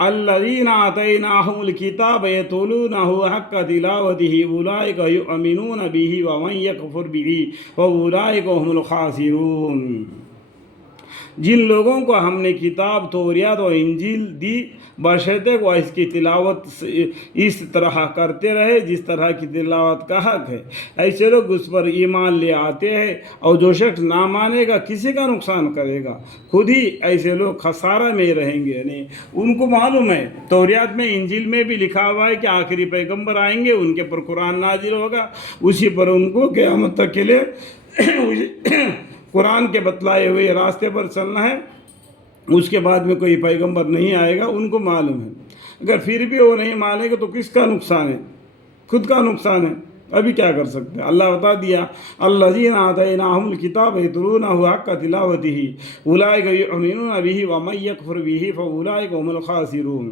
الذین آتیناہم الکتاب یتلونہ حق تلاوتہ اولئک یؤمنون بہ ومن یکفر بہ فاولئک هم الخاسرون۔ جن لوگوں کو ہم نے کتاب توریات و انجیل دی بشرطے کو اس کی تلاوت اس طرح کرتے رہے جس طرح کی تلاوت کا حق ہے، ایسے لوگ اس پر ایمان لے آتے ہیں، اور جو شخص نہ مانے گا کسی کا نقصان کرے گا، خود ہی ایسے لوگ خسارہ میں رہیں گے۔ یعنی ان کو معلوم ہے، توریات میں انجیل میں بھی لکھا ہوا ہے کہ آخری پیغمبر آئیں گے، ان کے پر قرآن نازل ہوگا، اسی پر ان کو قیامت تک کے لیے قرآن کے بتلائے ہوئے راستے پر چلنا ہے، اس کے بعد میں کوئی پیغمبر نہیں آئے گا، ان کو معلوم ہے۔ اگر پھر بھی وہ نہیں مانے گا تو کس کا نقصان ہے؟ خود کا نقصان ہے، ابھی کیا کر سکتے ہیں؟ اللہ بتا دیا الذین آتیناہم الکتاب یتلونہ حق تلاوتہ اولئک یؤمنون بہ ومن یکفر بہ فاولئک هم الخاسرون۔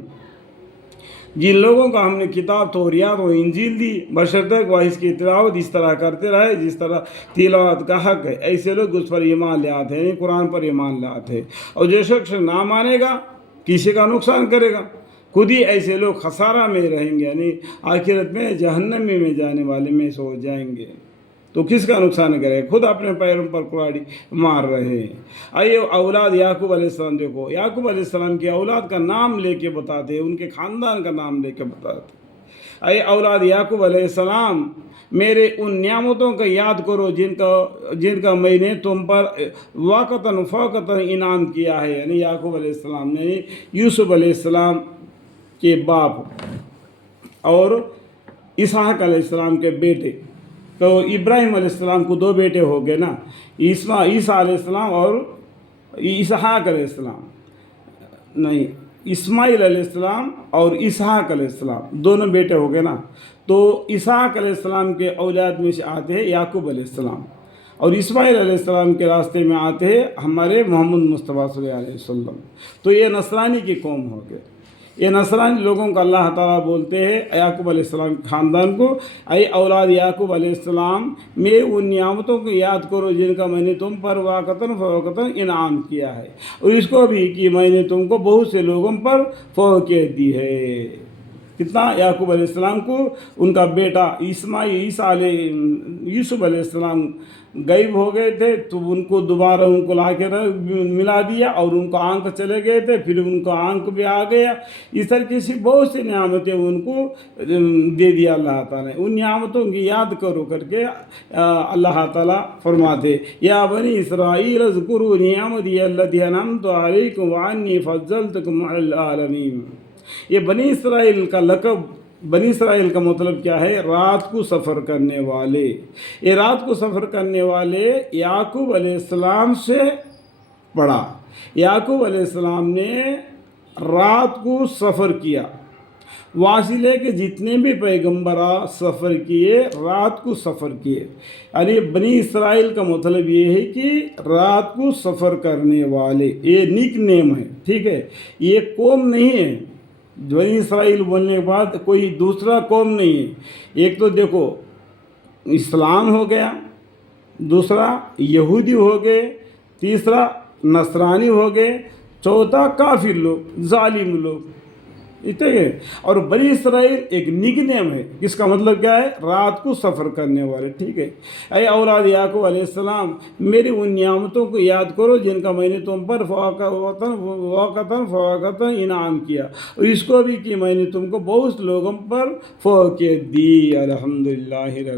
جن لوگوں کا ہم نے کتاب توریات و انجیل دی بشرطے کو اس کی تلاوت اس طرح کرتے رہے جس طرح تلاوت کا حق ہے، ایسے لوگ اس پر ایمان لے آتے ہیں، یعنی قرآن پر ایمان لے آتے ہیں، اور جو شخص نہ مانے گا کسی کا نقصان کرے گا، خود ہی ایسے لوگ خسارہ میں رہیں گے، یعنی آخرت میں جہنم میں جانے والے میں سو جائیں گے۔ تو کس کا نقصان کرے؟ خود اپنے پیروں پر کلاڑی مار رہے ہیں۔ آئیے اولاد یعقوب علیہ السلام دیکھو، یعقوب علیہ السلام کی اولاد کا نام لے کے بتاتے ہیں، ان کے خاندان کا نام لے کے بتاتے ہیں۔ اے اولاد یعقوب علیہ السلام، میرے ان نعمتوں کا یاد کرو جن کا میں نے تم پر وقتاً فوقتاً انعام کیا ہے۔ یعنی یعقوب علیہ السلام نے یوسف علیہ السلام کے باپ اور اسحاق علیہ السلام کے بیٹے، تو ابراہیم علیہ السلام کو 2 بیٹے ہو گئے نا، عیسیٰ علیہ السلام اور اسحاق علیہ السلام، نہیں اسماعیل علیہ السلام اور اسحاق علیہ السلام، دونوں بیٹے ہو گئے نا۔ تو اسحاق علیہ السلام کے اولاد میں سے آتے ہیں یعقوب علیہ السلام، اور اسماعیل علیہ السلام کے راستے میں آتے ہیں ہمارے محمد مصطفیٰ صلی اللہ علیہ وسلم۔ تو یہ نصرانی کی قوم ہو گئے، یہ نصرانی لوگوں کو اللہ تعالیٰ بولتے ہیں یعقوب علیہ السلام کے خاندان کو، اے اولاد یعقوب علیہ السلام، میں ان نعمتوں کو یاد کرو جن کا میں نے تم پر وقتاً فوقتاً انعام کیا ہے، اور اس کو بھی کہ میں نے تم کو بہت سے لوگوں پر فوقیت دی ہے۔ کتنا؟ یعقوب علیہ السلام کو ان کا بیٹا یوسف علیہ السلام غائب ہو گئے تھے، تو ان کو دوبارہ ان کو لا کے ملا دیا، اور ان کو آنکھ چلے گئے تھے، پھر ان کو آنکھ بھی آ گیا۔ اس طرح سے بہت سی نعمتیں ان کو دے دیا اللہ تعالیٰ نے۔ ان نعمتوں کی یاد کرو کر کے اللہ تعالیٰ فرماتے یا بنی اسرائیل اذکروا نعمتی التی انعمت علیکم وانی فضلتکم علی العالمین۔ یہ بنی اسرائیل کا لقب، بنی اسرائیل کا مطلب کیا ہے؟ رات کو سفر کرنے والے۔ یہ رات کو سفر کرنے والے یعقوب علیہ السلام سے پڑھا۔ یعقوب علیہ السلام نے رات کو سفر کیا، واصلے کے جتنے بھی پیغمبران سفر کیے رات کو سفر کیے، یعنی بنی اسرائیل کا مطلب یہ ہے کہ رات کو سفر کرنے والے، یہ نک نیم ہے، ٹھیک ہے؟ یہ قوم نہیں ہے، بنی اسرائیل بولنے کے بعد کوئی دوسرا قوم نہیں ہے۔ ایک تو دیکھو اسلام ہو گیا، دوسرا یہودی ہو گئے، تیسرا نصرانی ہو گئے، چوتھا کافر لوگ، ظالم لوگ، اتنے ہیں۔ اور بنی اسرائیل ایک نک نیم ہے، جس کا مطلب کیا ہے؟ رات کو سفر کرنے والے، ٹھیک ہے؟ اے اولاد یعقوب علیہ السلام، میری ان نعمتوں کو یاد کرو جن کا میں نے تم پر وقتاً فوقتاً انعام کیا، اور اس کو بھی کہ میں نے تم کو بہت لوگوں پر فوقیت دی۔ الحمدللہ۔